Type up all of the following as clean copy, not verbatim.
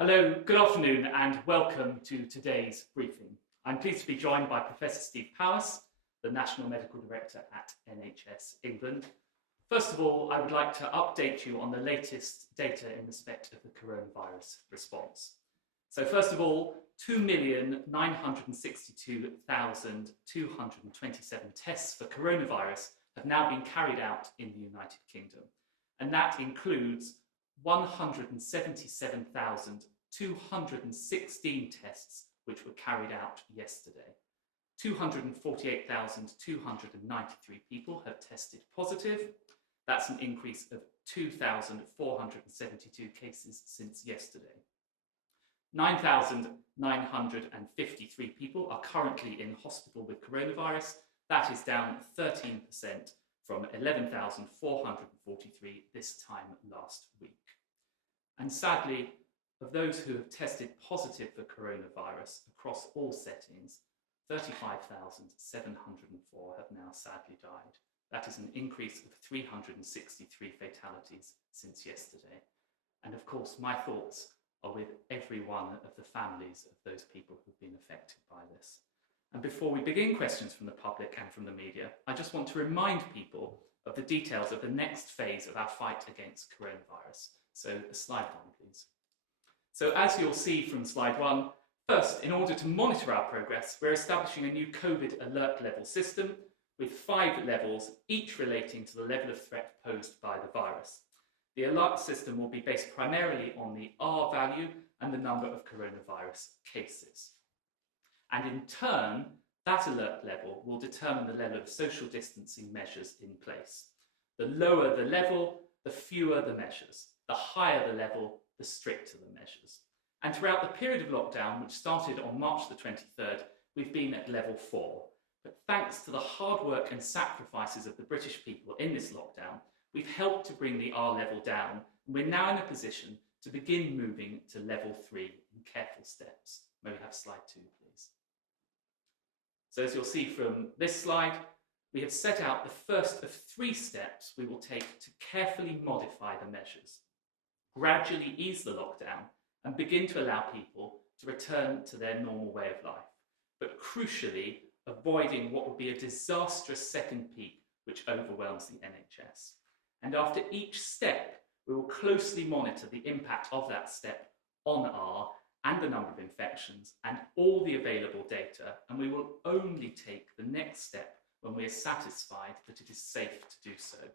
Hello, good afternoon and welcome to today's briefing. I'm pleased to be joined by Professor Steve Powers, the National Medical Director at NHS England. First of all, I would like to update you on the latest data in respect of the coronavirus response. So first of all, 2,962,227 tests for coronavirus have now been carried out in the United Kingdom, and that includes 177,216 tests which were carried out yesterday. 248,293 people have tested positive. That's an increase of 2,472 cases since yesterday. 9,953 people are currently in hospital with coronavirus. That is down 13% from 11,443 this time last week. And sadly, of those who have tested positive for coronavirus across all settings, 35,704 have now sadly died. That is an increase of 363 fatalities since yesterday. And of course, my thoughts are with every one of the families of those people who've been affected by this. And before we begin questions from the public and from the media, I just want to remind people of the details of the next phase of our fight against coronavirus. So slide one, please. So as you'll see from slide one, first, in order to monitor our progress, we're establishing a new COVID alert level system with 5 levels, each relating to the level of threat posed by the virus. The alert system will be based primarily on the R value and the number of coronavirus cases. And in turn, that alert level will determine the level of social distancing measures in place. The lower the level, the fewer the measures. The higher the level, the stricter the measures. And throughout the period of lockdown, which started on March the 23rd, we've been at level 4. But thanks to the hard work and sacrifices of the British people in this lockdown, we've helped to bring the R level down, and we're now in a position to begin moving to level 3 in careful steps. May we have slide 2, please? So as you'll see from this slide, we have set out the first of 3 steps we will take to carefully modify the measures, gradually ease the lockdown and begin to allow people to return to their normal way of life, but crucially avoiding what would be a disastrous second peak which overwhelms the NHS. And after each step, we will closely monitor the impact of that step on R and the number of infections and all the available data, and we will only take the next step when we are satisfied that it is safe to do so.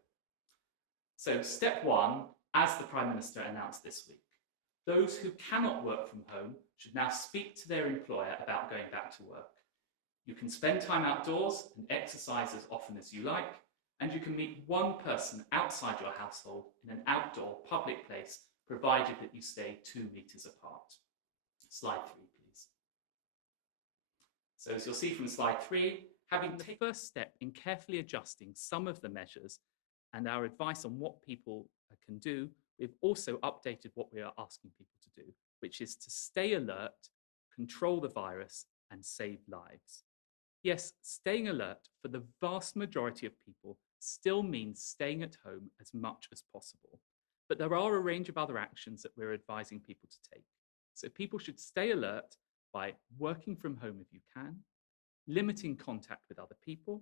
So step 1, as the Prime Minister announced this week, those who cannot work from home should now speak to their employer about going back to work. You can spend time outdoors and exercise as often as you like, and you can meet one person outside your household in an outdoor public place, provided that you stay 2 meters apart. Slide 3, please. So as you'll see from slide 3, having the first step in carefully adjusting some of the measures and our advice on what people can do, we've also updated what we are asking people to do, which is to stay alert, control the virus, and save lives. Yes, staying alert for the vast majority of people still means staying at home as much as possible. But there are a range of other actions that we're advising people to take. So people should stay alert by working from home if you can, limiting contact with other people,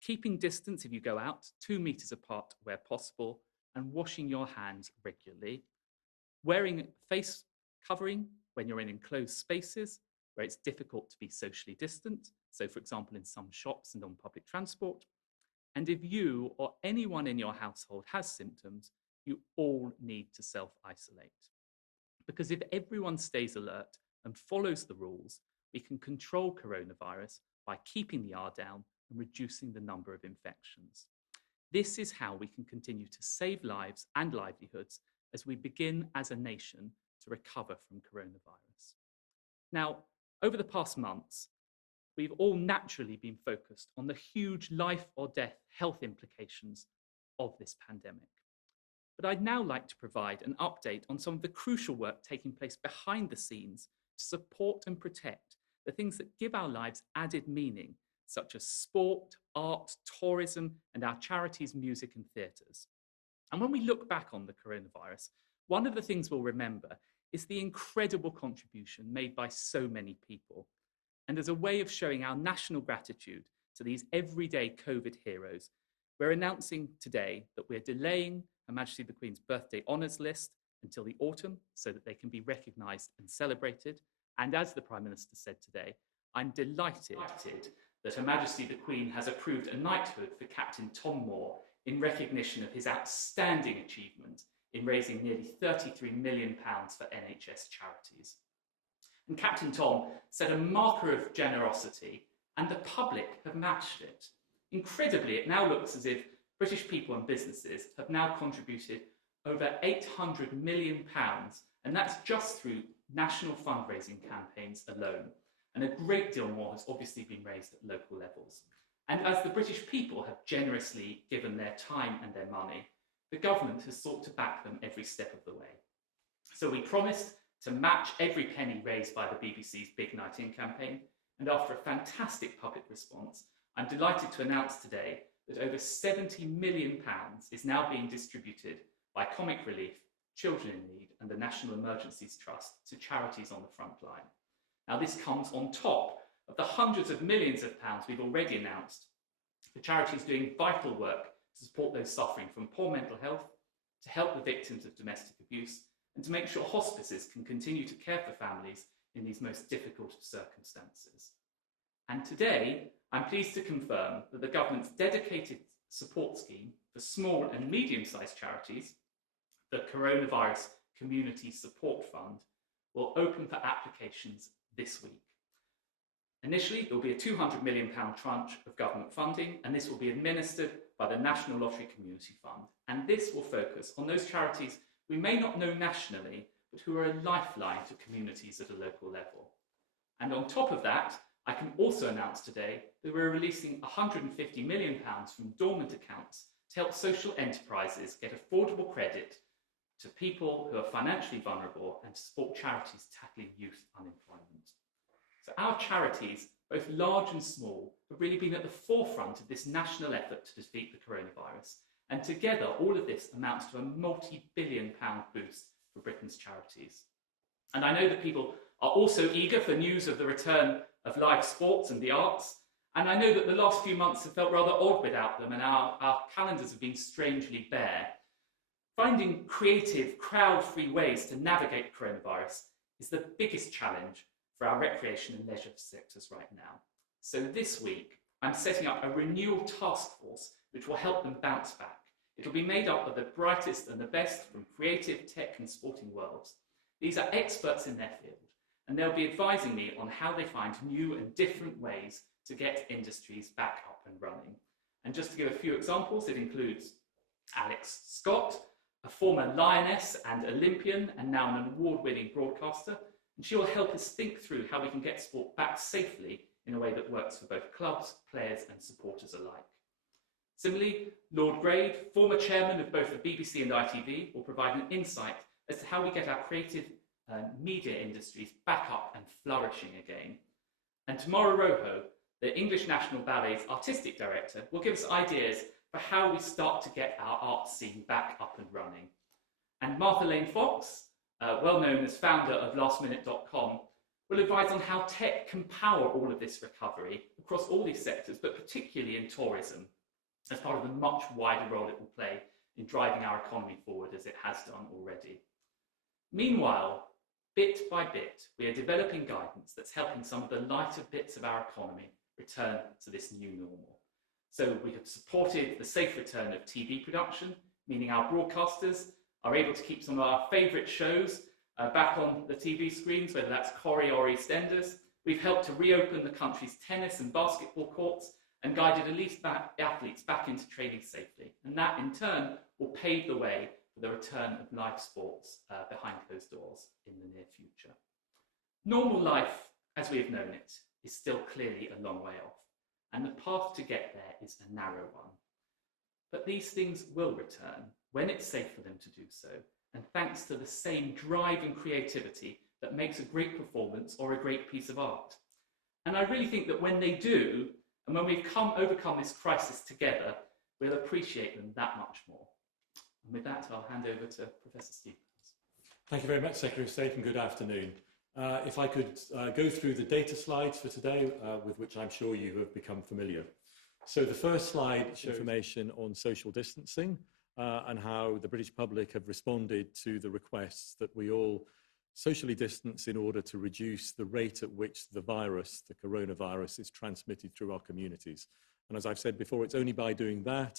keeping distance if you go out 2 meters apart where possible, and washing your hands regularly, wearing face covering when you're in enclosed spaces where it's difficult to be socially distant, so for example in some shops and on public transport. And if you or anyone in your household has symptoms, you all need to self-isolate. Because if everyone stays alert and follows the rules, we can control coronavirus by keeping the R down and reducing the number of infections. This is how we can continue to save lives and livelihoods as we begin as a nation to recover from coronavirus. Now, over the past months, we've all naturally been focused on the huge life or death health implications of this pandemic. But I'd now like to provide an update on some of the crucial work taking place behind the scenes to support and protect the things that give our lives added meaning, such as sport, art, tourism, and our charities, music and theatres. And when we look back on the coronavirus, one of the things we'll remember is the incredible contribution made by so many people. And as a way of showing our national gratitude to these everyday COVID heroes, we're announcing today that we're delaying Her Majesty the Queen's birthday honours list until the autumn so that they can be recognised and celebrated. And as the Prime Minister said today, I'm delighted that Her Majesty the Queen has approved a knighthood for Captain Tom Moore in recognition of his outstanding achievement in raising nearly £33 million for NHS charities. And Captain Tom set a marker of generosity, and the public have matched it. Incredibly, it now looks as if British people and businesses have now contributed over £800 million, and that's just through national fundraising campaigns alone. And a great deal more has obviously been raised at local levels. And as the British people have generously given their time and their money, the government has sought to back them every step of the way. So we promised to match every penny raised by the BBC's Big Night In campaign, and after a fantastic public response, I'm delighted to announce today that over £70 million is now being distributed by Comic Relief, Children in Need and the National Emergencies Trust to charities on the front line. Now this comes on top of the hundreds of millions of pounds we've already announced for charities doing vital work to support those suffering from poor mental health, to help the victims of domestic abuse, and to make sure hospices can continue to care for families in these most difficult of circumstances. And today, I'm pleased to confirm that the government's dedicated support scheme for small and medium-sized charities, the Coronavirus Community Support Fund, will open for applications this week. Initially, there will be a £200 million tranche of government funding, and this will be administered by the National Lottery Community Fund. And this will focus on those charities we may not know nationally, but who are a lifeline to communities at a local level. And on top of that, I can also announce today that we're releasing £150 million from dormant accounts to help social enterprises get affordable credit to people who are financially vulnerable and to support charities tackling youth unemployment. So our charities, both large and small, have really been at the forefront of this national effort to defeat the coronavirus. And together, all of this amounts to a multi-billion-pound boost for Britain's charities. And I know that people are also eager for news of the return of live sports and the arts. And I know that the last few months have felt rather odd without them, and our calendars have been strangely bare. Finding creative, crowd-free ways to navigate coronavirus is the biggest challenge for our recreation and leisure sectors right now. So this week, I'm setting up a renewal task force which will help them bounce back. It'll be made up of the brightest and the best from creative, tech and sporting worlds. These are experts in their field, and they'll be advising me on how they find new and different ways to get industries back up and running. And just to give a few examples, it includes Alex Scott, a former Lioness and Olympian, and now an award-winning broadcaster, and she will help us think through how we can get sport back safely in a way that works for both clubs, players and supporters alike. Similarly, Lord Grade, former chairman of both the BBC and ITV, will provide an insight as to how we get our creative media industries back up and flourishing again. And Tamara Rojo, the English National Ballet's artistic director, will give us ideas for how we start to get our art scene back up and running. And Martha Lane Fox, well known as founder of lastminute.com, will advise on how tech can power all of this recovery across all these sectors, but particularly in tourism, as part of the much wider role it will play in driving our economy forward as it has done already. Meanwhile, bit by bit, we are developing guidance that's helping some of the lighter bits of our economy return to this new normal. So we have supported the safe return of TV production, meaning our broadcasters are able to keep some of our favourite shows back on the TV screens, whether that's Corrie or EastEnders. We've helped to reopen the country's tennis and basketball courts and guided athletes back into training safely. And that, in turn, will pave the way for the return of live sports behind closed doors in the near future. Normal life, as we have known it, is still clearly a long way off, and the path to get there is a narrow one. But these things will return when it's safe for them to do so, and thanks to the same drive and creativity that makes a great performance or a great piece of art. And I really think that when they do, and when we've overcome this crisis together, we'll appreciate them that much more. And with that, I'll hand over to Professor Steve. Thank you very much, Secretary of State, and good afternoon. If I could go through the data slides for today, with which I'm sure you have become familiar. So the first slide shows information on social distancing and how the British public have responded to the requests that we all socially distance in order to reduce the rate at which the virus, the coronavirus, is transmitted through our communities. And as I've said before, it's only by doing that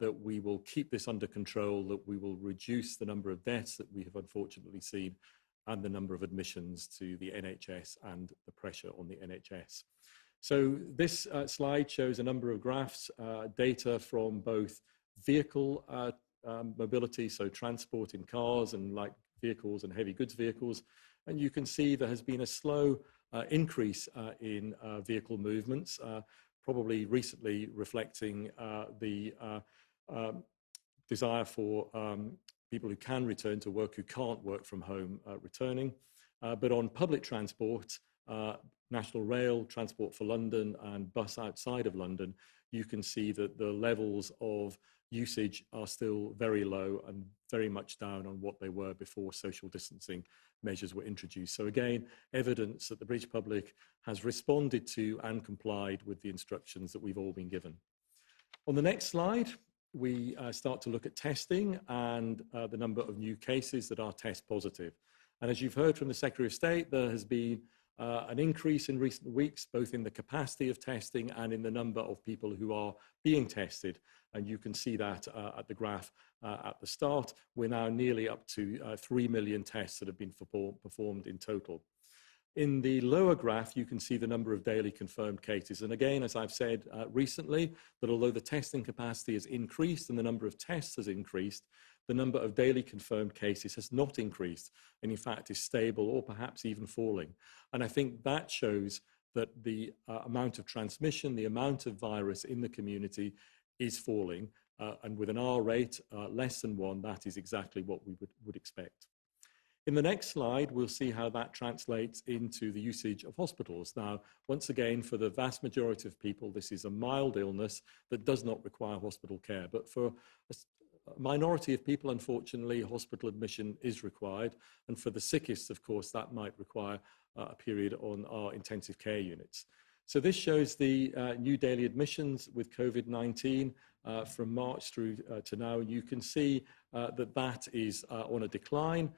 that we will keep this under control, that we will reduce the number of deaths that we have unfortunately seen and the number of admissions to the NHS and the pressure on the NHS. So this slide shows a number of graphs, data from both vehicle mobility, so transport in cars and light vehicles and heavy goods vehicles. And you can see there has been a slow increase in vehicle movements, probably recently reflecting the desire for people who can return to work, who can't work from home, returning. But on public transport, National Rail, Transport for London and bus outside of London, you can see that the levels of usage are still very low and very much down on what they were before social distancing measures were introduced. So again, evidence that the British public has responded to and complied with the instructions that we've all been given. On the next slide, we start to look at testing and the number of new cases that are test positive. And as you've heard from the Secretary of State, there has been an increase in recent weeks, both in the capacity of testing and in the number of people who are being tested. And you can see that at the graph at the start. We're now nearly up to 3 million tests that have been performed in total. In the lower graph, you can see the number of daily confirmed cases. And again, as I've said recently, that although the testing capacity has increased and the number of tests has increased, the number of daily confirmed cases has not increased, and in fact is stable or perhaps even falling. And I think that shows that the amount of transmission, the amount of virus in the community is falling, and with an R rate less than 1, that is exactly what we would expect. In the next slide, we'll see how that translates into the usage of hospitals. Now, once again, for the vast majority of people, this is a mild illness that does not require hospital care. But for a minority of people, unfortunately, hospital admission is required. And for the sickest, of course, that might require a period on our intensive care units. So this shows the new daily admissions with COVID-19 from March through to now. You can see that is on a decline.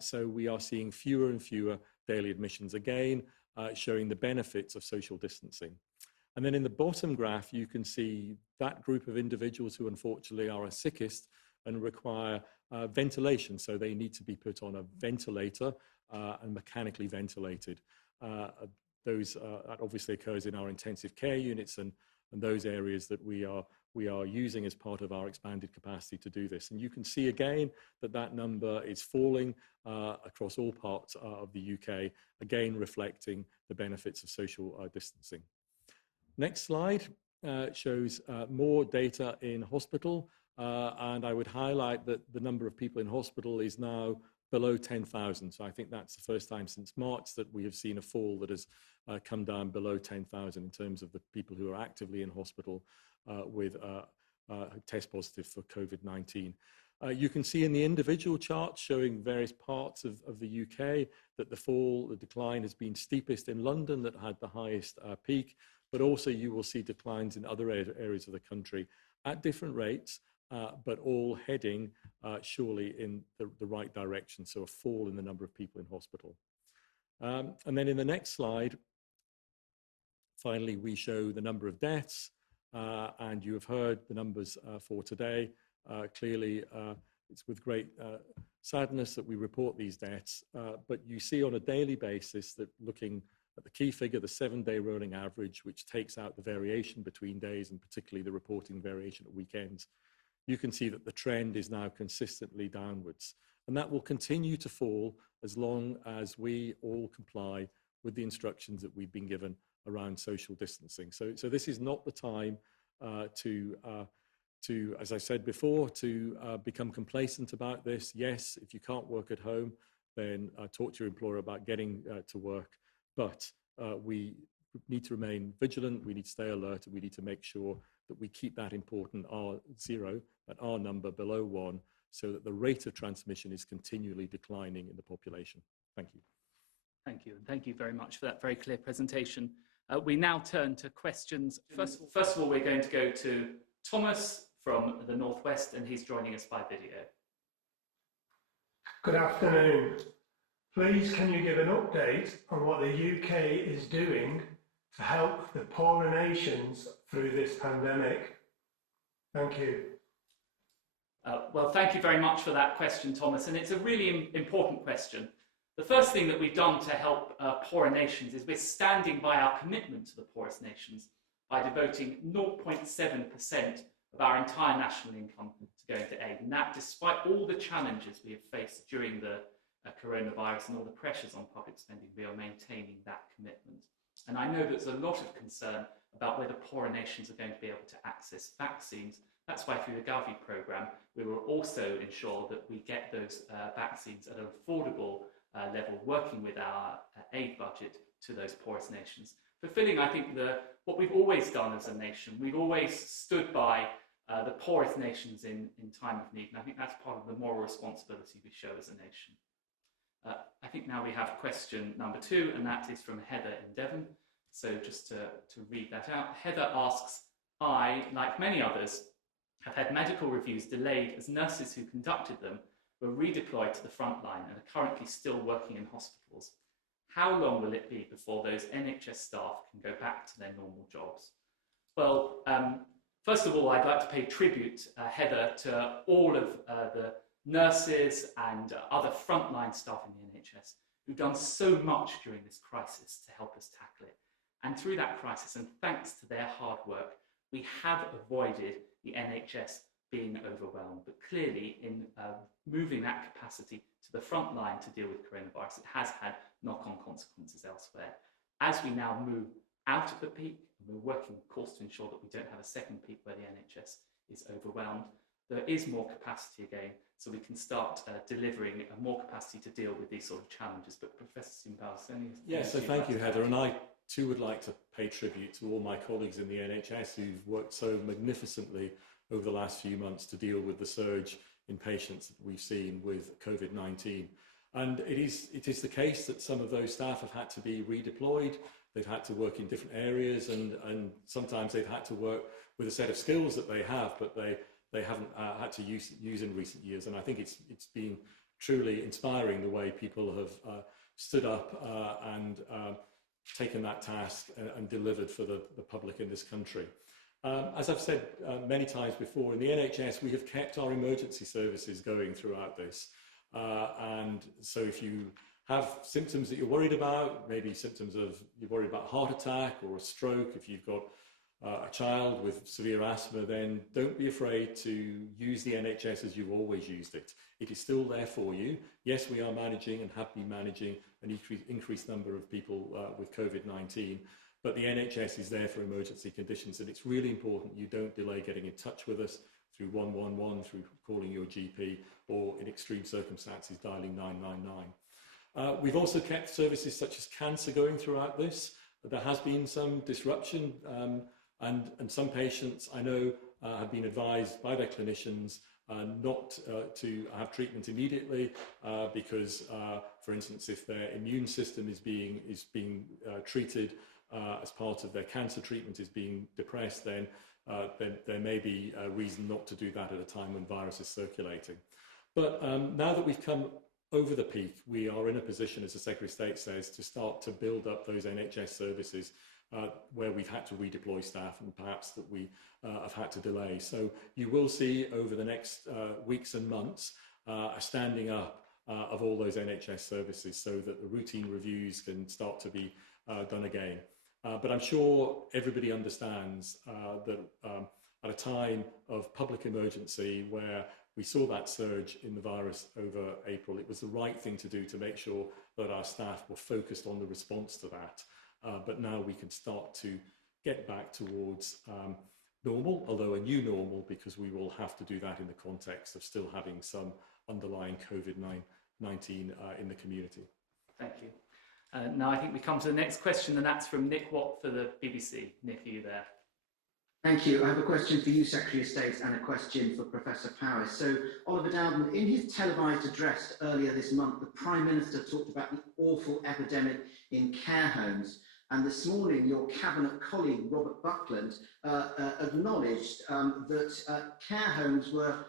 So we are seeing fewer and fewer daily admissions again, showing the benefits of social distancing. And then in the bottom graph, you can see that group of individuals who unfortunately are sickest and require ventilation. So they need to be put on a ventilator and mechanically ventilated. That obviously occurs in our intensive care units and those areas that we are using as part of our expanded capacity to do this. And you can see again that number is falling across all parts of the UK, again reflecting the benefits of social distancing. Next slide shows more data in hospital, and I would highlight that the number of people in hospital is now below 10,000. So I think that's the first time since March that we have seen a fall that has come down below 10,000 in terms of the people who are actively in hospital with test positive for COVID-19. You can see in the individual charts showing various parts of the UK that the decline has been steepest in London, that had the highest peak, but also you will see declines in other areas of the country at different rates, but all heading surely in the right direction, so a fall in the number of people in hospital. And then in the next slide, finally, we show the number of deaths, and you have heard the numbers for today. Clearly, it's with great sadness that we report these deaths, but you see on a daily basis that looking at the key figure, the 7-day rolling average, which takes out the variation between days and particularly the reporting variation at weekends, you can see that the trend is now consistently downwards. And that will continue to fall as long as we all comply with the instructions that we've been given around social distancing. So this is not the time to, as I said before, to become complacent about this. Yes, if you can't work at home, then talk to your employer about getting to work. But we need to remain vigilant, we need to stay alert, and we need to make sure that we keep that important R0, that R number below 1, so that the rate of transmission is continually declining in the population. Thank you. Thank you, and thank you very much for that very clear presentation. We now turn to questions. First of all, we're going to go to Thomas from the Northwest, and he's joining us by video. Good afternoon. Please, can you give an update on what the UK is doing to help the poorer nations through this pandemic? Thank you. Well, thank you very much for that question, Thomas, and it's a really important question. The first thing that we've done to help poorer nations is we're standing by our commitment to the poorest nations by devoting 0.7% of our entire national income to going to aid. And that, despite all the challenges we have faced during the coronavirus and all the pressures on public spending, we are maintaining that commitment. And I know there's a lot of concern about whether poorer nations are going to be able to access vaccines. That's why through the Gavi programme, we will also ensure that we get those vaccines at an affordable level, working with our aid budget to those poorest nations. Fulfilling, I think, what we've always done as a nation. We've always stood by the poorest nations in time of need, and I think that's part of the moral responsibility we show as a nation. I think now we have question number 2, and that is from Heather in Devon. So just to read that out, Heather asks, I, like many others, have had medical reviews delayed as nurses who conducted them were redeployed to the front line and are currently still working in hospitals. How long will it be before those NHS staff can go back to their normal jobs? Well, first of all, I'd like to pay tribute, Heather, to all of the nurses and other frontline staff in the NHS who've done so much during this crisis to help us tackle it. And through that crisis, and thanks to their hard work, we have avoided the NHS being overwhelmed. But clearly, in moving that capacity to the front line to deal with coronavirus, it has had knock-on consequences elsewhere. As we now move out of the peak, and we're working, of course, to ensure that we don't have a second peak where the NHS is overwhelmed, there is more capacity again, so we can start delivering more capacity to deal with these sort of challenges. But Professor Simbals, yes, so thank you, Heather, and I too would like to pay tribute to all my colleagues in the NHS who've worked so magnificently over the last few months to deal with the surge in patients that we've seen with COVID-19. And it is the case that some of those staff have had to be redeployed. They've had to work in different areas, and sometimes they've had to work with a set of skills that they have, but they haven't had to use in recent years. And I think it's been truly inspiring the way people have stood up and taken that task and delivered for the public in this country. As I've said many times before, in the NHS, we have kept our emergency services going throughout this. And so if you have symptoms that you're worried about, maybe symptoms of you're worried about a heart attack or a stroke, if you've got a child with severe asthma, then don't be afraid to use the NHS as you've always used it. It is still there for you. Yes, we are managing and have been managing an increased number of people with COVID-19, but the NHS is there for emergency conditions, and it's really important you don't delay getting in touch with us through 111, through calling your GP, or in extreme circumstances, dialing 999. We've also kept services such as cancer going throughout this. There has been some disruption, and some patients I know have been advised by their clinicians not to have treatment immediately because, for instance, if their immune system is being treated as part of their cancer treatment is being depressed, then there may be a reason not to do that at a time when virus is circulating. But now that we've come over the peak, we are in a position, as the Secretary of State says, to start to build up those NHS services where we've had to redeploy staff and perhaps that we have had to delay. So you will see over the next weeks and months a standing up of all those NHS services so that the routine reviews can start to be done again. But I'm sure everybody understands that at a time of public emergency where we saw that surge in the virus over April, it was the right thing to do to make sure that our staff were focused on the response to that. But now we can start to get back towards normal, although a new normal, because we will have to do that in the context of still having some underlying COVID-19 in the community. Thank you. Now I think we come to the next question, and that's from Nick Watt for the BBC. Nick, are you there? Thank you. I have a question for you, Secretary of State, and a question for Professor Powis. So, Oliver Dowden, in his televised address earlier this month, the Prime Minister talked about the awful epidemic in care homes. And this morning, your Cabinet colleague, Robert Buckland, acknowledged that care homes were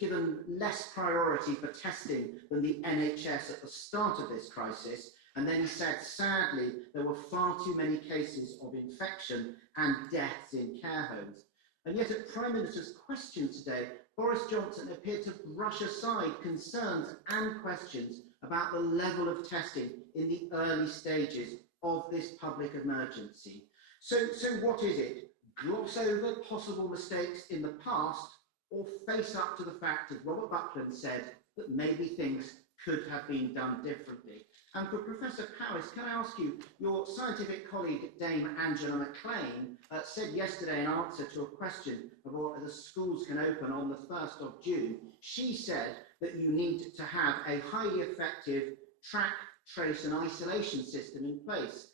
given less priority for testing than the NHS at the start of this crisis. And then he said, sadly, there were far too many cases of infection and deaths in care homes. And yet at Prime Minister's questions today, Boris Johnson appeared to brush aside concerns and questions about the level of testing in the early stages of this public emergency. So what is it? Gloss over possible mistakes in the past, or face up to the fact, as Robert Buckland said, that maybe things could have been done differently? And for Professor Powis, can I ask you, your scientific colleague, Dame Angela McLean, said yesterday in answer to a question about whether schools can open on the 1st of June, she said that you need to have a highly effective track, trace and isolation system in place.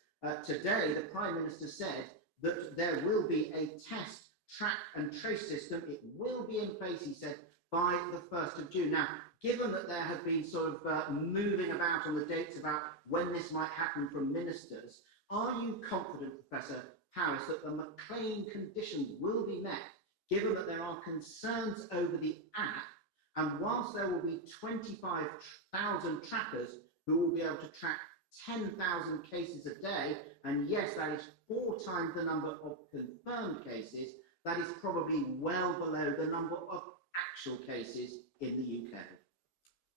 Today, the Prime Minister said that there will be a test, track and trace system. It will be in place, he said, by the 1st of June. Now, given that there has been sort of moving about on the dates about when this might happen from ministers, are you confident, Professor Powis, that the McLean conditions will be met, given that there are concerns over the app, and whilst there will be 25,000 trackers who will be able to track 10,000 cases a day, and yes, that is 4 times the number of confirmed cases, that is probably well below the number of actual cases in the UK.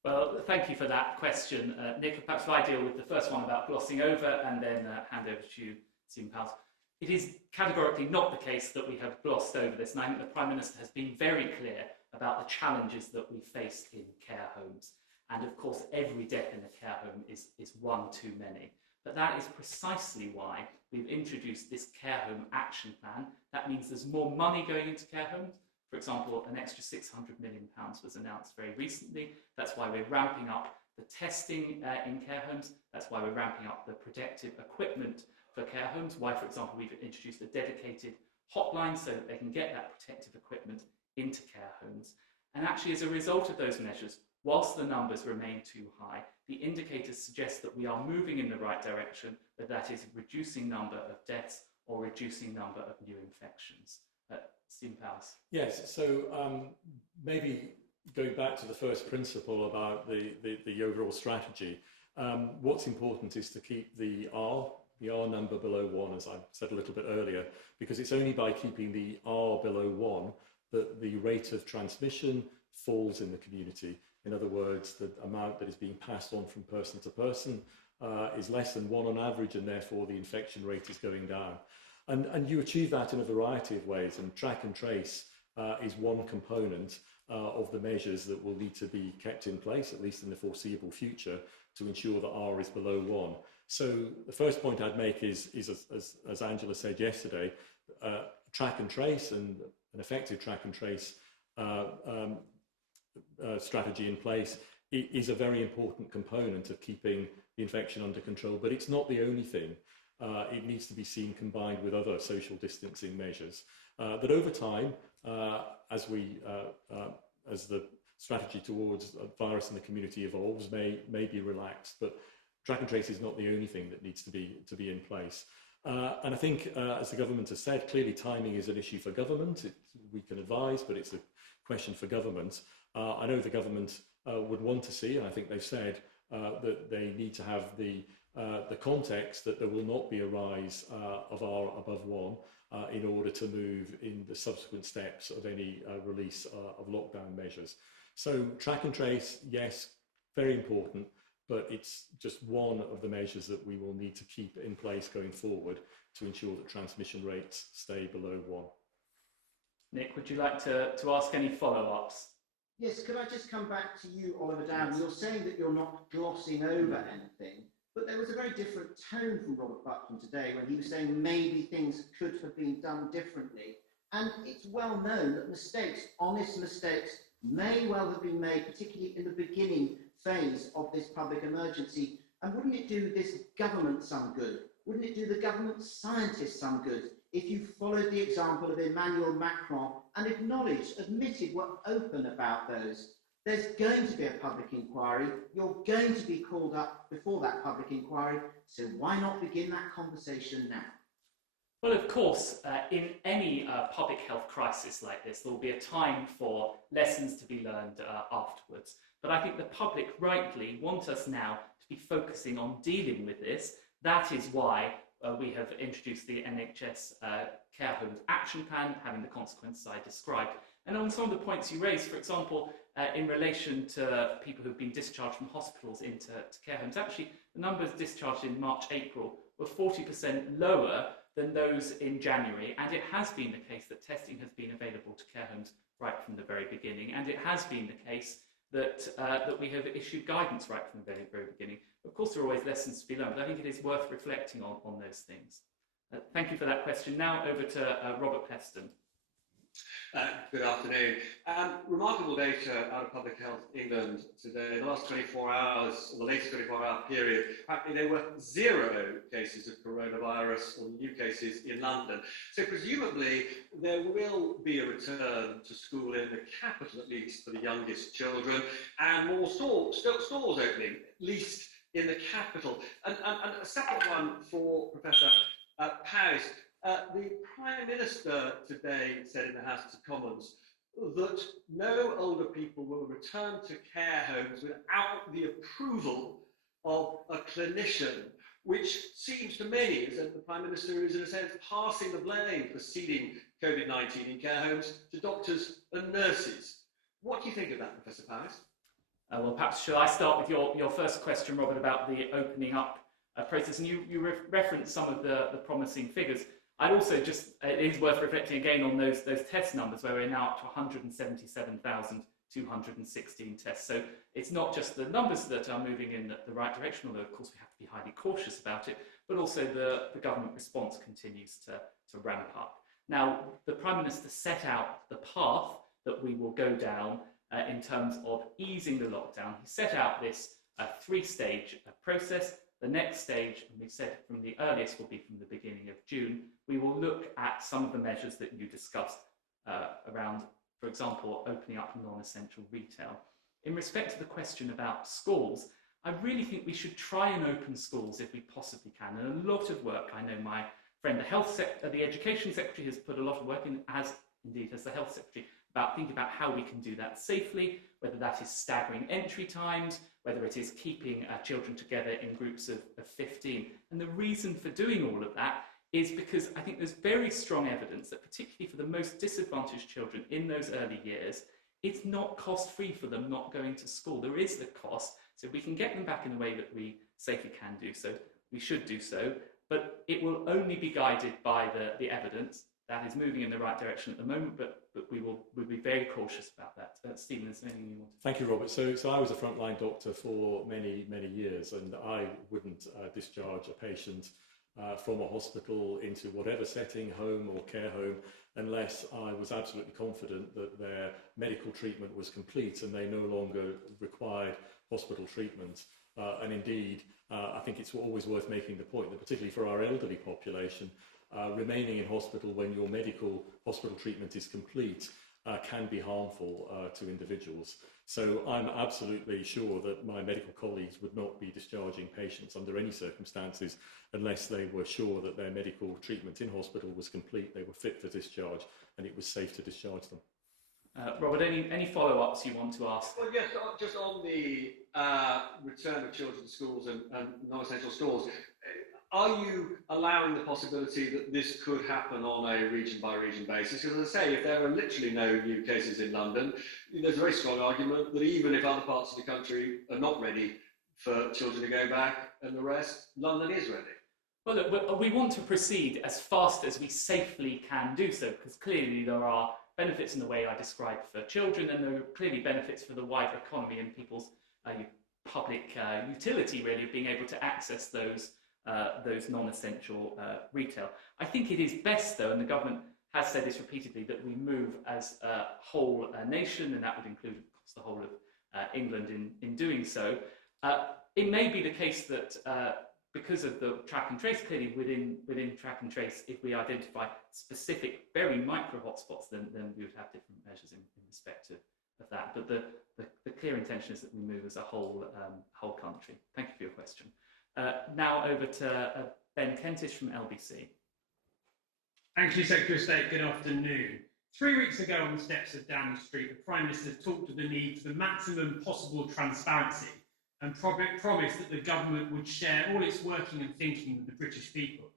Well, thank you for that question, Nick. Perhaps if I deal with the first one about glossing over and then hand over to you, Stephen Powis. It is categorically not the case that we have glossed over this, and I think the Prime Minister has been very clear about the challenges that we face in care homes. And of course, every death in a care home is one too many. But that is precisely why we've introduced this care home action plan. That means there's more money going into care homes. For example, an extra £600 million was announced very recently. That's why we're ramping up the testing in care homes. That's why we're ramping up the protective equipment for care homes. Why, for example, we've introduced a dedicated hotline so that they can get that protective equipment into care homes. And actually, as a result of those measures, whilst the numbers remain too high, the indicators suggest that we are moving in the right direction, but that is reducing number of deaths or reducing number of new infections. Stephen Powis. Yes, so maybe going back to the first principle about the overall strategy, what's important is to keep the R number below 1, as I said a little bit earlier, because it's only by keeping the R below 1 that the rate of transmission falls in the community. In other words, the amount that is being passed on from person to person is less than 1 on average, and therefore the infection rate is going down. And you achieve that in a variety of ways, and track and trace is one component of the measures that will need to be kept in place, at least in the foreseeable future, to ensure that R is below 1. So the first point I'd make is as Angela said yesterday, track and trace and an effective track and trace strategy in place is a very important component of keeping the infection under control, but it's not the only thing. It needs to be seen combined with other social distancing measures. That over time, as the strategy towards a virus in the community evolves, may be relaxed. But track and trace is not the only thing that needs to be in place. And I think, as the government has said, clearly timing is an issue for government. We can advise, but it's a question for government. I know the government would want to see, and I think they've said that they need to have the context that there will not be a rise of R above 1 in order to move in the subsequent steps of any release of lockdown measures. So track and trace, yes, very important, but it's just one of the measures that we will need to keep in place going forward to ensure that transmission rates stay below 1. Nick, would you like to ask any follow-ups? Yes, could I just come back to you, Oliver Dowden? You're saying that you're not glossing over anything, but there was a very different tone from Robert Buckland today when he was saying maybe things could have been done differently. And it's well known that mistakes, honest mistakes, may well have been made, particularly in the beginning phase of this public emergency. And wouldn't it do this government some good? wouldn't it do the government scientists some good if you followed the example of Emmanuel Macron and admitted, were open about those? There's going to be a public inquiry. You're going to be called up before that public inquiry. So why not begin that conversation now? Well, of course, in any public health crisis like this, there will be a time for lessons to be learned afterwards. But I think the public rightly want us now to be focusing on dealing with this. That is why we have introduced the NHS Care Homes Action Plan, having the consequences I described. And on some of the points you raised, for example, in relation to people who've been discharged from hospitals into care homes, actually the numbers discharged in March, April were 40% lower than those in January. And it has been the case that testing has been available to care homes right from the very beginning. And it has been the case that, that we have issued guidance right from the very, very beginning. Of course, there are always lessons to be learned, but I think it is worth reflecting on those things. Thank you for that question. Now over to Robert Peston. Good afternoon. Remarkable data out of Public Health England today. The last 24 hours, or the latest 24-hour period, apparently there were 0 cases of coronavirus or new cases in London. So presumably there will be a return to school in the capital, at least for the youngest children, and more stores opening, at least in the capital. And a second one for Professor Powys. The Prime Minister today said in the House of Commons that no older people will return to care homes without the approval of a clinician, which seems to many as if the Prime Minister is in a sense passing the blame for seeding COVID-19 in care homes to doctors and nurses. What do you think of that, Professor Powys? Well, perhaps shall I start with your first question, Robert, about the opening up process? And you referenced some of the promising figures. I'd also it is worth reflecting again on those test numbers, where we're now up to 177,216 tests. So it's not just the numbers that are moving in the right direction, although of course we have to be highly cautious about it, but also the government response continues to ramp up. Now, the Prime Minister set out the path that we will go down in terms of easing the lockdown. He set out this 3-stage process. The next stage, and we said from the earliest, will be from the beginning of June. We will look at some of the measures that you discussed around, for example, opening up non-essential retail. In respect to the question about schools, I really think we should try and open schools if we possibly can. And a lot of work, I know my friend, the Education Secretary, has put a lot of work in, as indeed has the Health Secretary, about thinking about how we can do that safely, whether that is staggering entry times, whether it is keeping children together in groups of 15. And the reason for doing all of that is because I think there's very strong evidence that particularly for the most disadvantaged children in those early years, it's not cost-free for them not going to school. There is the cost, so if we can get them back in the way that we safely can do so, we should do so, but it will only be guided by the evidence. That is moving in the right direction at the moment, but we'll be very cautious about that. Stephen, is there anything you want to say? Thank you, Robert. So I was a frontline doctor for many, many years, and I wouldn't discharge a patient from a hospital into whatever setting, home or care home, unless I was absolutely confident that their medical treatment was complete and they no longer required hospital treatment. And indeed, I think it's always worth making the point that particularly for our elderly population, remaining in hospital when your medical hospital treatment is complete can be harmful to individuals. So I'm absolutely sure that my medical colleagues would not be discharging patients under any circumstances unless they were sure that their medical treatment in hospital was complete, they were fit for discharge, and it was safe to discharge them. Robert, any follow-ups you want to ask? Well, yes, just on the return of children to schools and non-essential stores. Are you allowing the possibility that this could happen on a region-by-region basis? Because as I say, if there are literally no new cases in London, there's a very strong argument that even if other parts of the country are not ready for children to go back and the rest, London is ready. Well, look, we want to proceed as fast as we safely can do so, because clearly there are benefits in the way I described for children, and there are clearly benefits for the wider economy and people's public utility, really, of being able to access those non-essential retail. I think it is best, though, and the government has said this repeatedly, that we move as a whole nation, and that would include, of course, the whole of England in doing so. It may be the case that because of the track and trace, clearly within track and trace, if we identify specific, very micro hotspots, then we would have different measures in respect of that. But the clear intention is that we move as a whole country. Thank you for your question. Now over to Ben Kentish from LBC. Thank you, Secretary of State. Good afternoon. 3 weeks ago on the steps of Downing Street, the Prime Minister talked of the need for the maximum possible transparency and promised that the government would share all its working and thinking with the British people.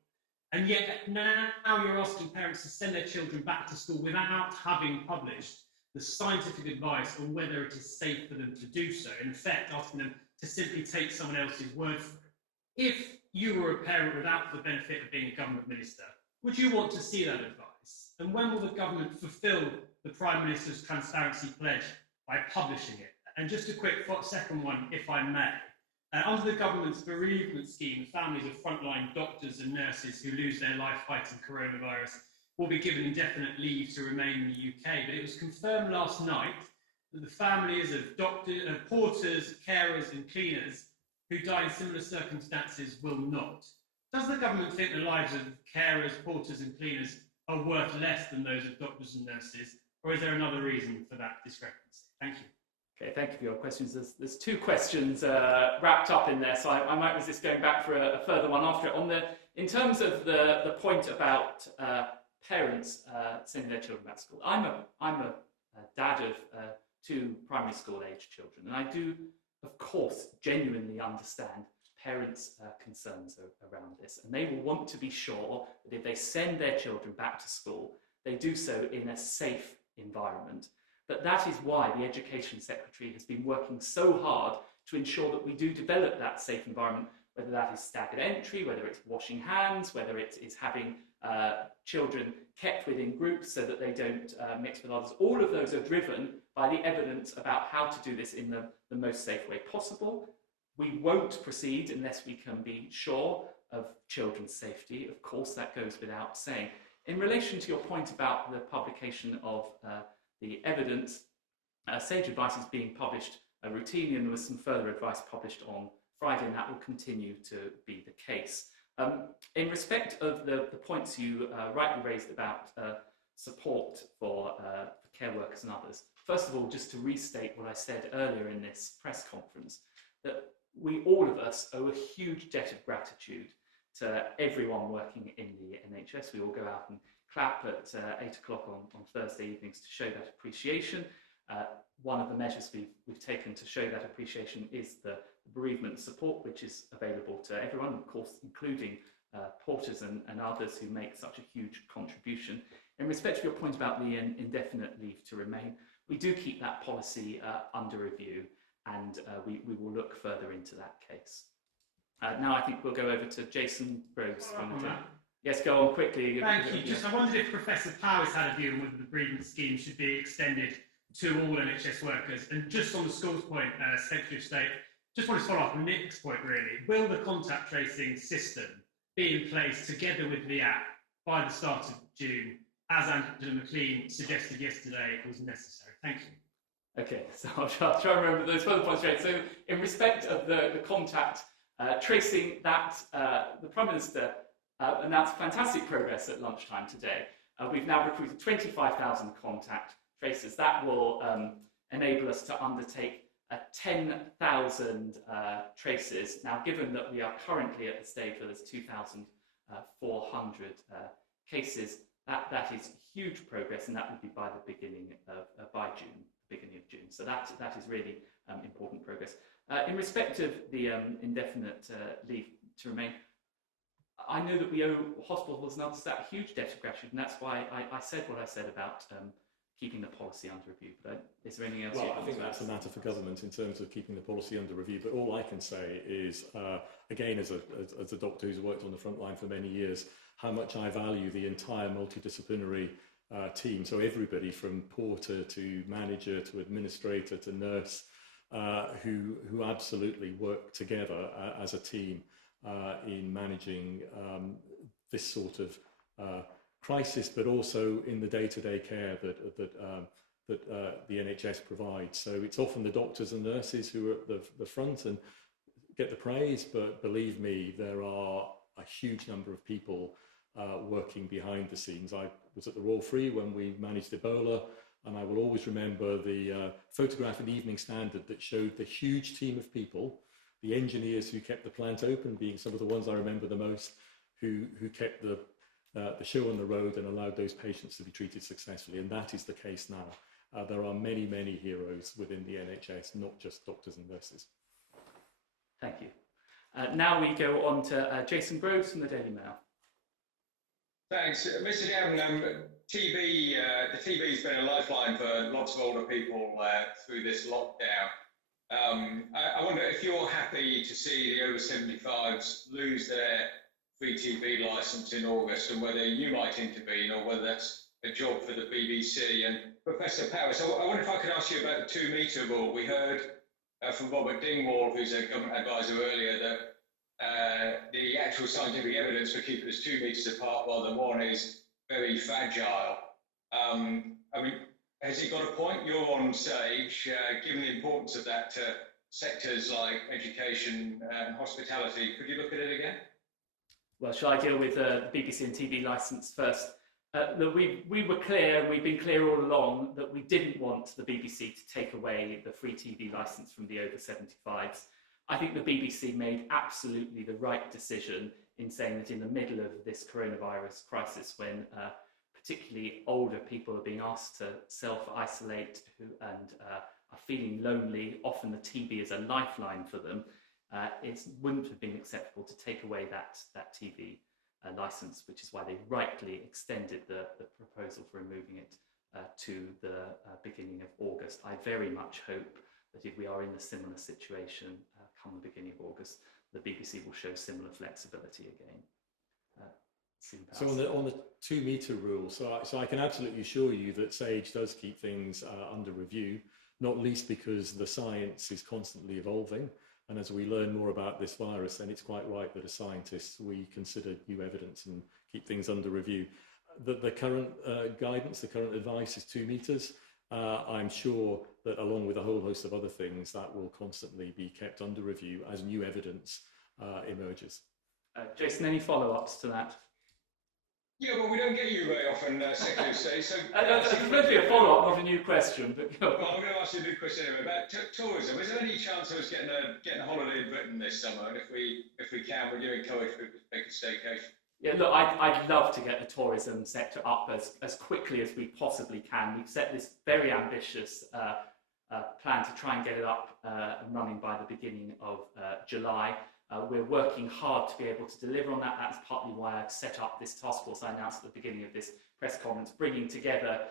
And yet now you're asking parents to send their children back to school without having published the scientific advice on whether it is safe for them to do so, in effect asking them to simply take someone else's word for it. If you were a parent without the benefit of being a government minister, would you want to see that advice? And when will the government fulfil the Prime Minister's transparency pledge by publishing it? And just a quick second one, if I may. Under the government's bereavement scheme, families of frontline doctors and nurses who lose their life fighting coronavirus will be given indefinite leave to remain in the UK. But it was confirmed last night that the families of doctors, porters, carers and cleaners who die in similar circumstances will not. Does the government think the lives of carers, porters and cleaners are worth less than those of doctors and nurses? Or is there another reason for that discrepancy? Thank you. Okay, thank you for your questions. There's two questions wrapped up in there, so I might resist going back for a further one after it. In terms of the point about parents sending their children back to school, I'm a dad of two primary school age children, and I do, of course, genuinely understand parents' concerns around this, and they will want to be sure that if they send their children back to school, they do so in a safe environment. But that is why the Education Secretary has been working so hard to ensure that we do develop that safe environment, whether that is staggered entry, whether it's washing hands, whether it is having children kept within groups so that they don't mix with others. All of those are driven by the evidence about how to do this in the most safe way possible. We won't proceed unless we can be sure of children's safety. Of course, that goes without saying. In relation to your point about the publication of the evidence, SAGE advice is being published routinely, and there was some further advice published on Friday, and that will continue to be the case. In respect of the points you rightly raised about support for care workers and others, first of all, just to restate what I said earlier in this press conference, that we, all of us, owe a huge debt of gratitude to everyone working in the NHS. We all go out and clap at 8 o'clock on Thursday evenings to show that appreciation. One of the measures we've taken to show that appreciation is the bereavement support, which is available to everyone, of course, including porters and others who make such a huge contribution. In respect to your point about the indefinite leave to remain, we do keep that policy under review, and we will look further into that case. Now I think we'll go over to Jason Rose. Yes, go on quickly. Thank you. Just, I wondered if Professor Powis had a view on whether the bereavement scheme should be extended to all NHS workers. And just on the schools point, Secretary of State, just want to follow up on Nick's point really. Will the contact tracing system be in place together with the app by the start of June, as Angela McLean suggested yesterday was necessary? Thank you. Okay, so I'll try and remember those further points. So in respect of the contact tracing, that the Prime Minister announced fantastic progress at lunchtime today. We've now recruited 25,000 contact tracers. That will enable us to undertake 10,000 traces. Now, given that we are currently at the stage where there's 2,400 cases, that is huge progress, and that will be by the beginning of June. So that is really important progress. In respect of the indefinite leave to remain, I know that we owe hospitals and others that huge debt of gratitude, and that's why I said what I said about keeping the policy under review. But is there anything else? Well, I think that's a matter for government in terms of keeping the policy under review. But all I can say is, again, as a doctor who's worked on the front line for many years, how much I value the entire multidisciplinary team. So everybody from porter to manager to administrator to nurse, who absolutely work together as a team in managing this sort of crisis, but also in the day-to-day care that the NHS provides. So it's often the doctors and nurses who are at the front, and get the praise, but believe me, there are a huge number of people working behind the scenes. I was at the Royal Free when we managed Ebola, and I will always remember the photograph in the Evening Standard that showed the huge team of people, the engineers who kept the plant open being some of the ones I remember the most, who kept the show on the road and allowed those patients to be treated successfully. And that is the case now. There are many, many heroes within the NHS, not just doctors and nurses. Thank you. Now we go on to Jason Groves from the Daily Mail. Thanks. Mr. Dowden, TV, the TV's been a lifeline for lots of older people through this lockdown. I wonder if you're happy to see the over 75s lose their free TV licence in August, and whether you might intervene or whether that's a job for the BBC. And Professor Powis, I wonder if I could ask you about the 2-metre rule. We heard from Robert Dingwall, who's a government advisor earlier, that the actual scientific evidence for keeping us 2 metres apart rather than 1 is very fragile. I mean, has he got a point? You're on stage, given the importance of that to sectors like education and hospitality. Could you look at it again? Well, shall I deal with the BBC and TV licence first? We were clear, and we've been clear all along, that we didn't want the BBC to take away the free TV licence from the over 75s. I think the BBC made absolutely the right decision in saying that in the middle of this coronavirus crisis, when particularly older people are being asked to self-isolate and are feeling lonely, often the TV is a lifeline for them, it wouldn't have been acceptable to take away that TV licence, which is why they rightly extended the proposal for removing it to the beginning of August. I very much hope that if we are in a similar situation come the beginning of August, the BBC will show similar flexibility again. So on the 2-metre rule, so I can absolutely assure you that SAGE does keep things under review, not least because the science is constantly evolving. And as we learn more about this virus, then it's quite right that as scientists, we consider new evidence and keep things under review. The current guidance, the current advice is 2 metres. I'm sure that along with a whole host of other things, that will constantly be kept under review as new evidence emerges. Jason, any follow-ups to that? Yeah, well, we don't get you very often, Secretary of State. So it's meant to be a follow-up, not a new question. But well, I'm going to ask you a new question anyway about tourism. Is there any chance of us getting a holiday in Britain this summer? And if we can, would you encourage people to take a staycation? Yeah, look, I'd love to get the tourism sector up as quickly as we possibly can. We've set this very ambitious plan to try and get it up and running by the beginning of July. We're working hard to be able to deliver on that. That's partly why I've set up this task force I announced at the beginning of this press conference, bringing together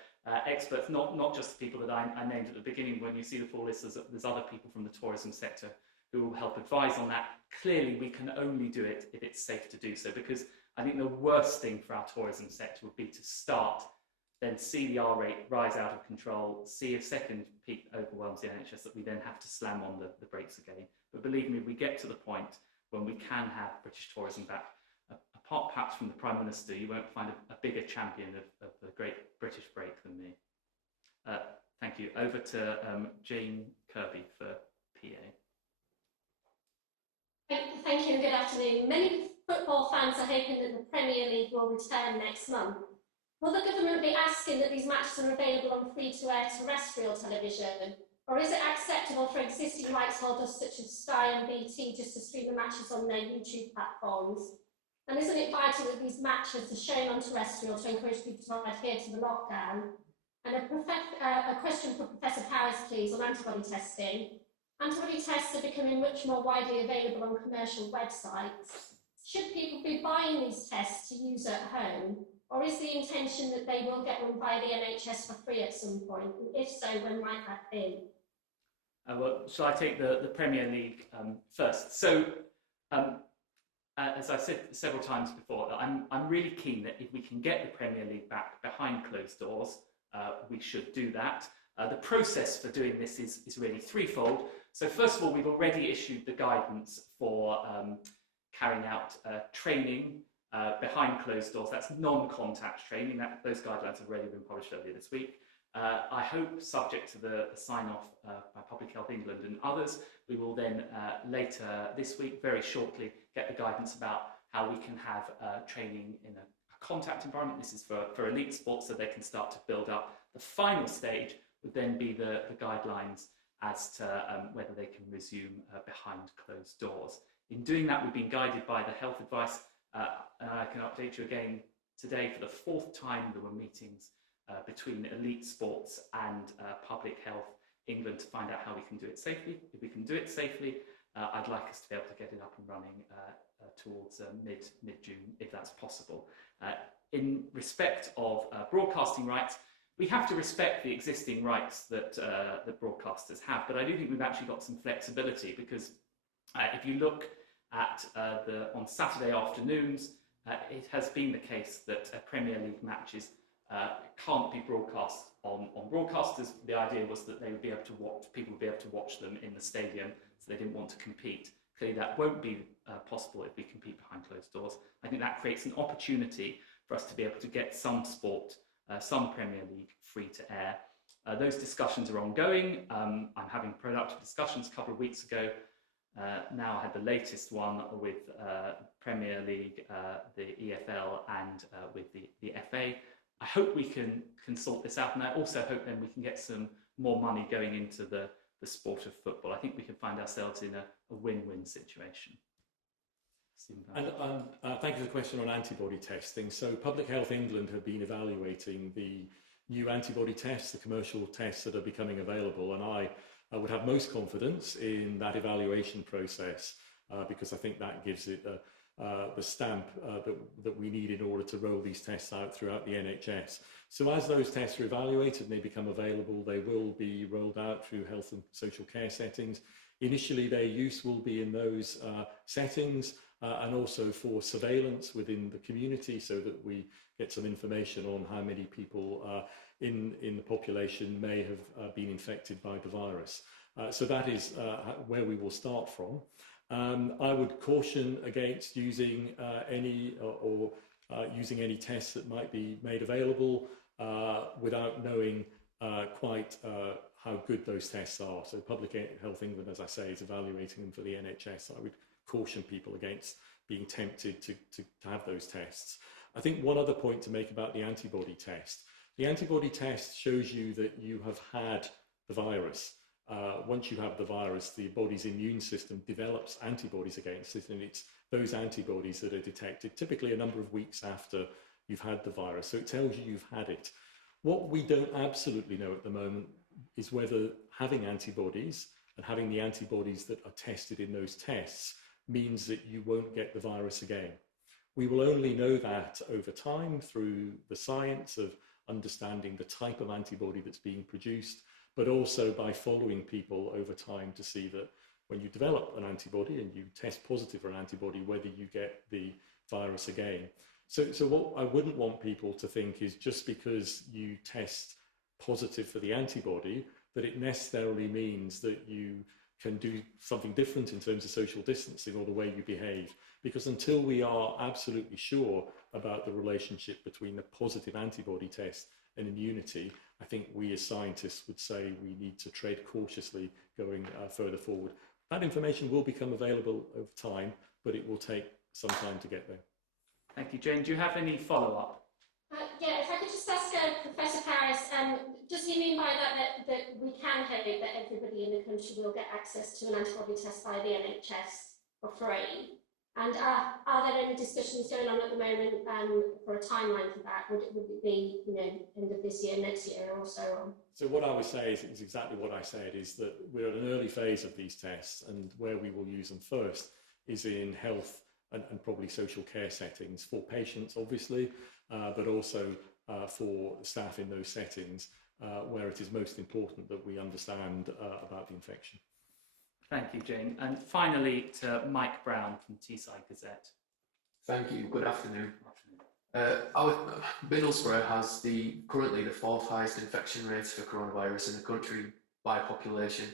experts, not just the people that I named at the beginning. When you see the full list, there's other people from the tourism sector who will help advise on that. Clearly, we can only do it if it's safe to do so, because I think the worst thing for our tourism sector would be to start, then see the R rate rise out of control, see a second peak overwhelms the NHS, that we then have to slam on the brakes again. But believe me, we get to the point when we can have British tourism back. Apart perhaps from the Prime Minister, you won't find a bigger champion of the great British break than me. Thank you. Over to Jane Kirby for PA. Thank you and good afternoon. Many football fans are hoping that the Premier League will return next month. Will the government be asking that these matches are available on free-to-air terrestrial television? Or is it acceptable for existing rights holders such as Sky and BT just to stream the matches on their YouTube platforms? And isn't it vital that these matches are shown on terrestrial to encourage people to adhere to the lockdown? And a question for Professor Powis, please, on antibody testing. Antibody tests are becoming much more widely available on commercial websites. Should people be buying these tests to use at home? Or is the intention that they will get one via the NHS for free at some point? And if so, when might that be? Well, shall I take the Premier League first? So, as I said several times before, I'm really keen that if we can get the Premier League back behind closed doors, we should do that. The process for doing this is really threefold. So first of all, we've already issued the guidance for carrying out training behind closed doors. That's non-contact training. Those guidelines have already been published earlier this week. I hope, subject to the sign-off by Public Health England and others, we will then later this week, very shortly, get the guidance about how we can have training in a contact environment. This is for elite sports, so they can start to build up. The final stage would then be the guidelines as to whether they can resume behind closed doors. In doing that, we've been guided by the health advice, and I can update you again today for the 4th time there were meetings between elite sports and Public Health England to find out how we can do it safely. If we can do it safely, I'd like us to be able to get it up and running towards mid-June, if that's possible. In respect of broadcasting rights, we have to respect the existing rights that broadcasters have, but I do think we've actually got some flexibility, because if you look at on Saturday afternoons, it has been the case that Premier League matches can't be broadcast on broadcasters. The idea was that they would be able to people would be able to watch them in the stadium, so they didn't want to compete. Clearly that won't be possible if we compete behind closed doors. I think that creates an opportunity for us to be able to get some sport, some Premier League free to air. Those discussions are ongoing. I'm having productive discussions. A couple of weeks ago, now I had the latest one with Premier League, the EFL, and with the FA. I hope we can sort this out, and I also hope then we can get some more money going into the sport of football. I think we can find ourselves in a win-win situation. And thank you for the question on antibody testing. So Public Health England have been evaluating the new antibody tests, the commercial tests that are becoming available, and I would have most confidence in that evaluation process because I think that gives it the stamp that we need in order to roll these tests out throughout the NHS. So as those tests are evaluated and they become available, they will be rolled out through health and social care settings. Initially, their use will be in those settings and also for surveillance within the community, so that we get some information on how many people in the population may have been infected by the virus. So that is where we will start from. I would caution against using using any tests that might be made available without knowing quite how good those tests are. So Public Health England, as I say, is evaluating them for the NHS. I would caution people against being tempted to have those tests. I think one other point to make about the antibody test. The antibody test shows you that you have had the virus. Once you have the virus, the body's immune system develops antibodies against it, and it's those antibodies that are detected typically a number of weeks after you've had the virus. So it tells you you've had it. What we don't absolutely know at the moment is whether having antibodies and having the antibodies that are tested in those tests means that you won't get the virus again. We will only know that over time through the science of understanding the type of antibody that's being produced, but also by following people over time to see that when you develop an antibody and you test positive for an antibody, whether you get the virus again. So what I wouldn't want people to think is just because you test positive for the antibody, that it necessarily means that you can do something different in terms of social distancing or the way you behave. Because until we are absolutely sure about the relationship between the positive antibody test and immunity, I think we as scientists would say we need to tread cautiously going further forward. That information will become available over time, but it will take some time to get there. Thank you, Jane. Do you have any follow-up? Yeah, if I could just ask Professor Paris, does he mean by that we can hope that everybody in the country will get access to an antibody test by the NHS for free? And are there any discussions going on at the moment for a timeline for that? Would it be, end of this year, next year, or so on? So what I would say is exactly what I said, is that we're at an early phase of these tests, and where we will use them first is in health and probably social care settings for patients, obviously, but also for staff in those settings where it is most important that we understand about the infection. Thank you, Jane. And finally, to Mike Brown from Teesside Gazette. Thank you. Good afternoon. Our Middlesbrough has currently the 4th highest infection rates for coronavirus in the country by population.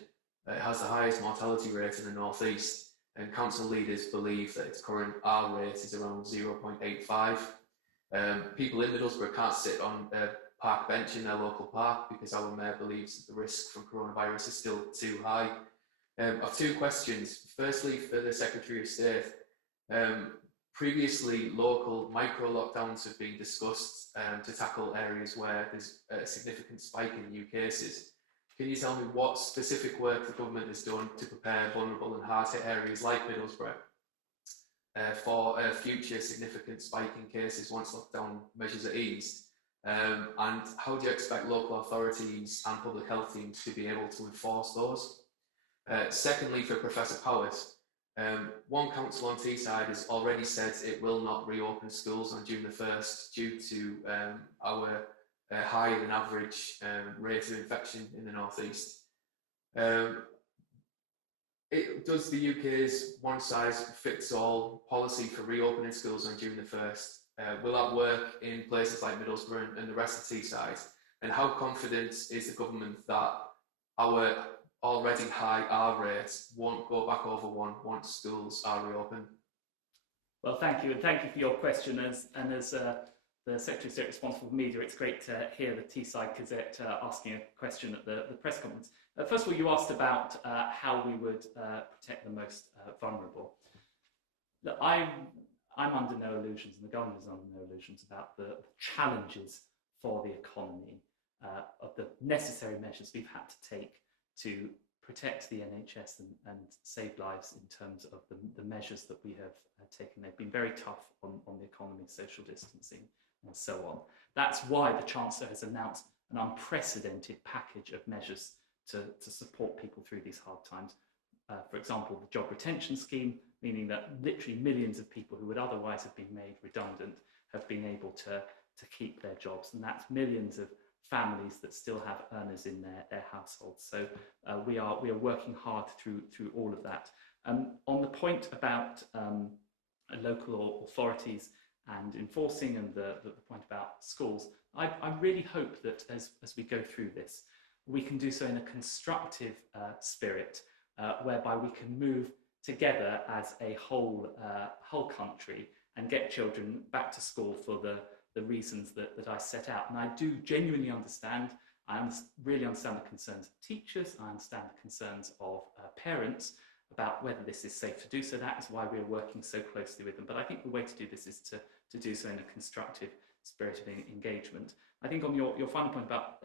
It has the highest mortality rate in the North East, and council leaders believe that its current R rate is around 0.85. People in Middlesbrough can't sit on park bench in their local park because our mayor believes that the risk from coronavirus is still too high. I have two questions. Firstly, for the Secretary of State, previously local micro lockdowns have been discussed to tackle areas where there's a significant spike in new cases. Can you tell me what specific work the government has done to prepare vulnerable and hard-hit areas like Middlesbrough for a future significant spike in cases once lockdown measures are eased? And how do you expect local authorities and public health teams to be able to enforce those? Secondly, for Professor Powers, one council on Teesside has already said it will not reopen schools on June the 1st due to our higher than average rate of infection in the northeast. Does the UK's one-size-fits-all policy for reopening schools on June the 1st, will that work in places like Middlesbrough and the rest of Teesside? And how confident is the government that our already high R rates won't go back over 1 once schools are reopened? Well, thank you, and thank you for your question. As the Secretary of State responsible for media, it's great to hear the Teesside Gazette asking a question at the press conference. First of all, you asked about how we would protect the most vulnerable. Look, I'm under no illusions, and the government is under no illusions about the challenges for the economy, of the necessary measures we've had to take to protect the NHS and save lives in terms of the measures that we have taken. They've been very tough on the economy, social distancing and so on. That's why the Chancellor has announced an unprecedented package of measures to support people through these hard times. For example, the job retention scheme, meaning that literally millions of people who would otherwise have been made redundant have been able to keep their jobs. And that's millions of families that still have earners in their households. So we are working hard through all of that. On the point about local authorities and enforcing, and the point about schools, I really hope that as we go through this, we can do so in a constructive spirit, whereby we can move together as a whole country and get children back to school for the reasons that I set out. And I do genuinely understand, really understand the concerns of teachers, I understand the concerns of parents about whether this is safe to do so. That is why we're working so closely with them. But I think the way to do this is to do so in a constructive spirit of engagement. I think on your final point about,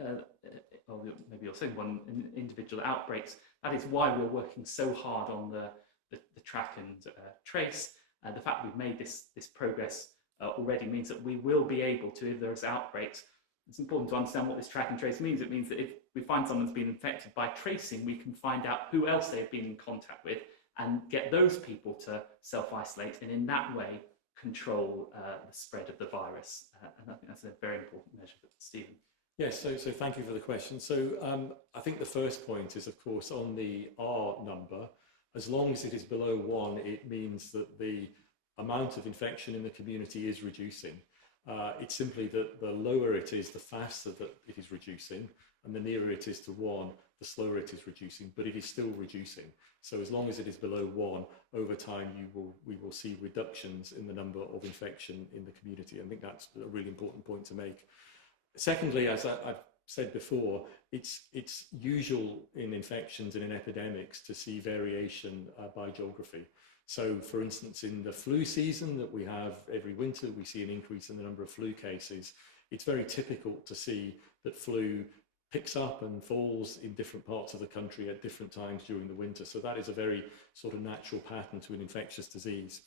or maybe your second one, individual outbreaks, that is why we're working so hard on the track and trace. The fact we've made this progress already means that we will be able to, if there's outbreaks, it's important to understand what this track and trace means. It means that if we find someone's been infected, by tracing, we can find out who else they've been in contact with and get those people to self-isolate, and in that way control the spread of the virus. And I think that's a very important measure. Stephen. Yes, so thank you for the question. So I think the first point is, of course, on the R number. As long as it is below 1, it means that the amount of infection in the community is reducing. It's simply that the lower it is, the faster that it is reducing, and the nearer it is to 1, the slower it is reducing, but it is still reducing. So as long as it is below 1, over time we will see reductions in the number of infection in the community. I think that's a really important point to make. Secondly, as I've said before, it's usual in infections and in epidemics to see variation by geography. So, for instance, in the flu season that we have every winter, we see an increase in the number of flu cases. It's very typical to see that flu picks up and falls in different parts of the country at different times during the winter. So that is a very sort of natural pattern to an infectious disease.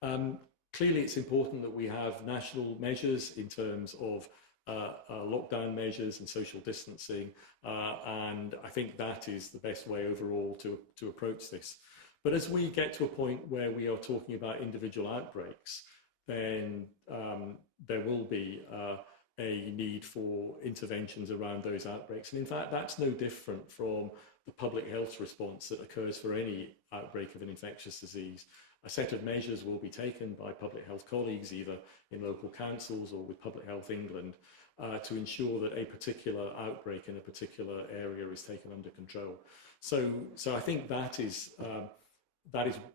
Clearly, it's important that we have national measures in terms of lockdown measures and social distancing, and I think that is the best way overall to approach this. But as we get to a point where we are talking about individual outbreaks, then there will be a need for interventions around those outbreaks. And in fact, that's no different from the public health response that occurs for any outbreak of an infectious disease. A set of measures will be taken by public health colleagues, either in local councils or with Public Health England, to ensure that a particular outbreak in a particular area is taken under control. So I think that is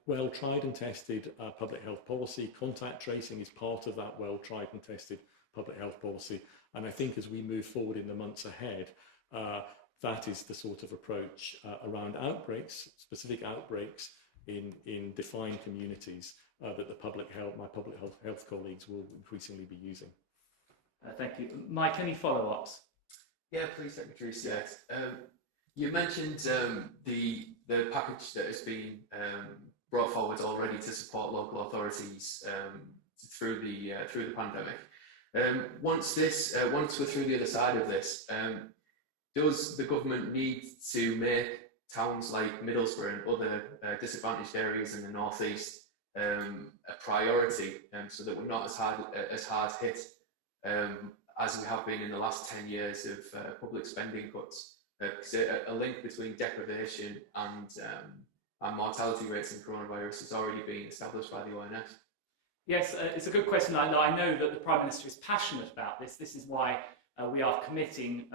well tried and tested public health policy. Contact tracing is part of that well tried and tested public health policy. And I think as we move forward in the months ahead, that is the sort of approach around outbreaks, specific outbreaks in defined communities that my public health colleagues will increasingly be using. Thank you. Mike, any follow-ups? Yeah, please, Secretary. Yes. You mentioned the package that has been brought forward already to support local authorities through the pandemic. Once we're through the other side of this, does the government need to make towns like Middlesbrough and other disadvantaged areas in the northeast a priority, so that we're not as hard hit as we have been in the last 10 years of public spending cuts? Because a link between deprivation and mortality rates in coronavirus has already been established by the ONS. Yes, it's a good question. I know that the Prime Minister is passionate about this. This is why we are committing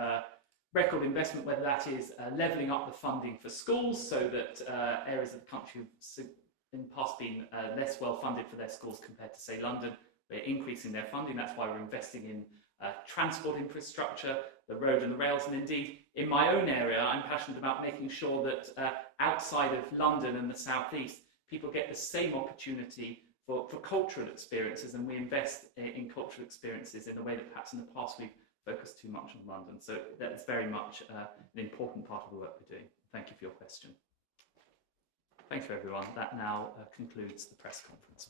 record investment, whether that is levelling up the funding for schools so that areas of the country have in the past been less well funded for their schools compared to, say, London. We're increasing their funding. That's why we're investing in transport infrastructure, the road and the rails, and indeed in my own area I'm passionate about making sure that outside of London and the southeast people get the same opportunity for cultural experiences, and we invest in cultural experiences in a way that perhaps in the past we've focused too much on London. So that's very much an important part of the work we're doing. Thank you for your question. Thank you everyone. That now concludes the press conference.